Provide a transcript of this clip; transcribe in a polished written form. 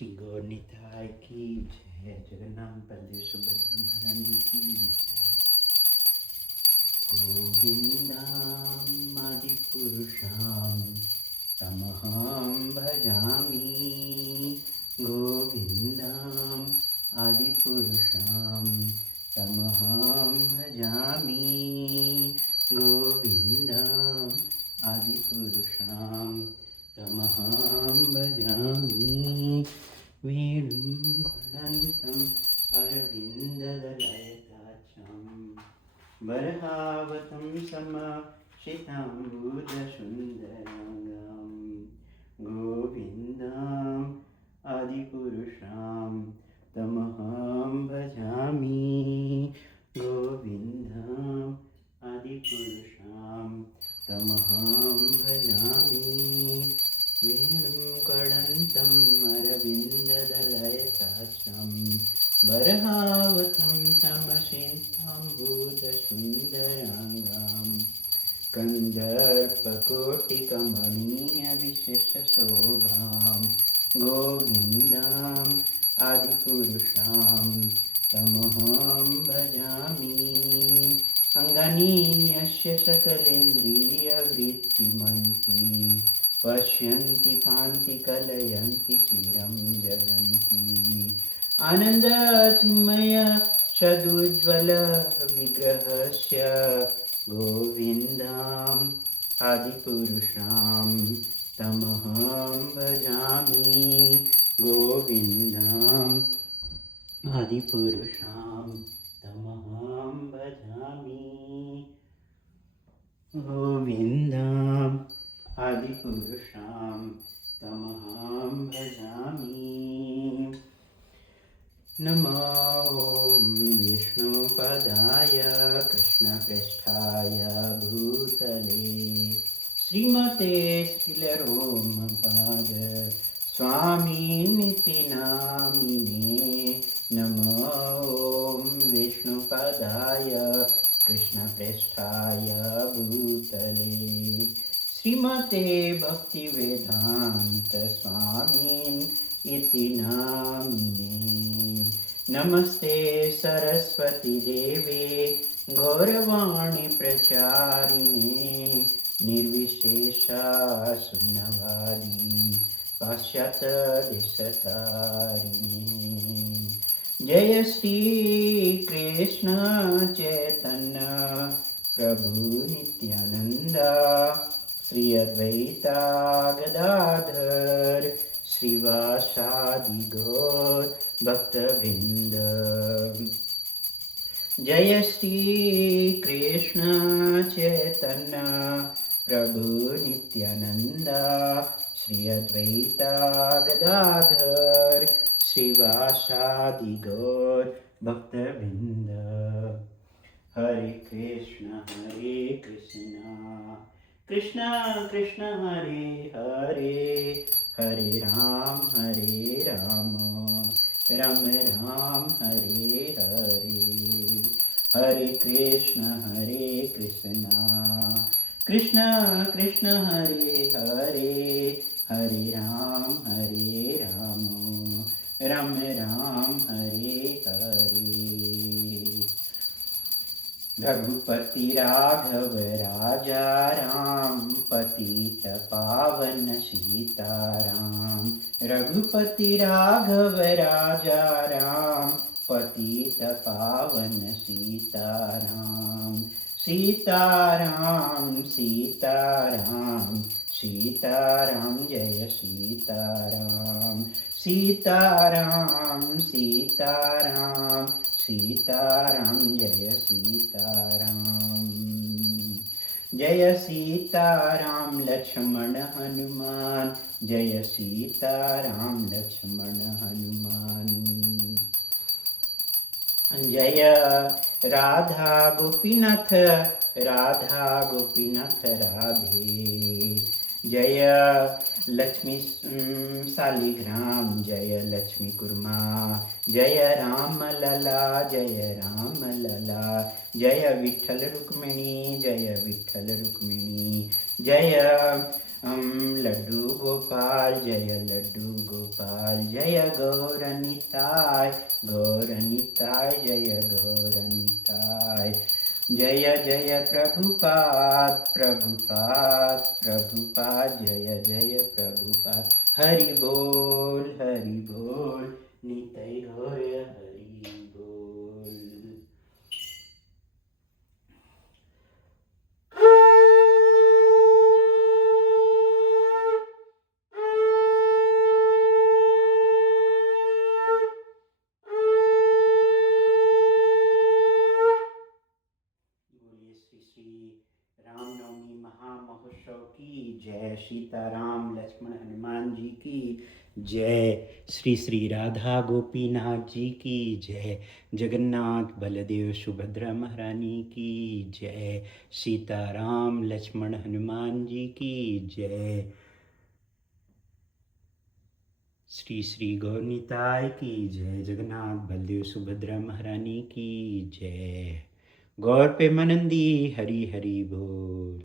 श्री गौर निताय की जय। जगन्नाथ बलदेव सुभद्रा महारानी की जय। गोविंदम आदिपुरुषम तमहं भजामि। गोविंदम आदिपुरुषम तमहं भजामि। गोविंदम आदिपुरुषम तमहं भजामि। वेणुं गणन्तम् अरविन्ददलयताक्षं बर्हावतं समक्षिताम्बुजसुन्दरं गोविन्दम् आदिपुरुषं तमहं भजामि। गोविन्दम् आदिपुरुषं तमहं भजामि। वेणुं कणन्तम् अरविन्ददलयताक्षं बर्हावतं समक्षिताम्बुजसुन्दराङ्गां कन्दर्पकोटिकमणीयविशेषशोभां गोविन्दम् आदिपुरुषं तमहं भजामि। अङ्गानि यस्य सकलेन्द्रियवृत्तिमन्ति पश्यन्ति पान्ति कलयन्ति चिरं जगन्ति आनन्दचिन्मय सदुज्ज्वल विग्रहस्य गोविन्दम् आदिपुरुषं तमहं भजामि। गोविन्दम् आदिपुरुषं तमहं भजामि। गोविन्दम् आदिपुरुषं तमहं भजामि। नमो विष्णुपदाय कृष्णप्रेष्ठाय भूतले श्रीमते श्रीलरोमपाद स्वामिनिति नामिने। नमो विष्णुपदाय कृष्णप्रेष्ठाय भूतले श्रीमते भक्तिवेदांत स्वामिन् इति नामिने। नमस्ते सरस्वती देवे गौरवाणी प्रचारिणे निर्विशेषा शून्यवादी पाश्चात्य देशतारिणे। जय श्री कृष्ण चैतन्य प्रभु नित्यानंद श्री अद्वैता गदाधर श्रीवासादि गौर भक्तवृंद। जय श्री कृष्ण चैतन्य प्रभु नित्यानंद श्री अद्वैता गदाधर श्रीवासादि गौर भक्तवृंद। हरे कृष्ण कृष्ण कृष्ण हरे हरे हरे राम राम राम हरे हरे। हरे कृष्ण कृष्ण कृष्ण हरे हरे हरे राम राम राम हरे हरे। रघुपति राघव राजा राम पतित पावन सीताराम। रघुपति राघव राजा राम पतित पावन सीताराम। सीताराम सीताराम सीताराम जय सीताराम। सीताराम सीताराम सीताराम जय सीताराम। जय सीताराम लक्ष्मण हनुमान जय सीताराम लक्ष्मण हनुमान। जय राधा गोपीनाथ राधे। जय लक्ष्मी शालिग्राम जय लक्ष्मी कुर्मा। जय राम लला जय विठ्ठल रुक्मिणी जय विठ्ठल रुक्मिणी। जय लड्डू गोपाल जय गौरनिताय गौरनिताय जय गौरनिताय जय जय प्रभुपाद प्रभुपाद प्रभुपाद जय जय प्रभुपाद हरि बोल नितै गौर हरि बोल। रामनवमी महामहोत्सव की जय, सीताराम लक्ष्मण हनुमान जी की जय, श्री श्री राधा गोपीनाथ जी की जय, जगन्नाथ बलदेव सुभद्रा महारानी की जय, सीताराम लक्ष्मण हनुमान जी की जय, श्री श्री गौरनिताय की जय, जगन्नाथ बलदेव सुभद्रा महारानी की जय। गौर प्रेमानंदी हरि हरि बोल।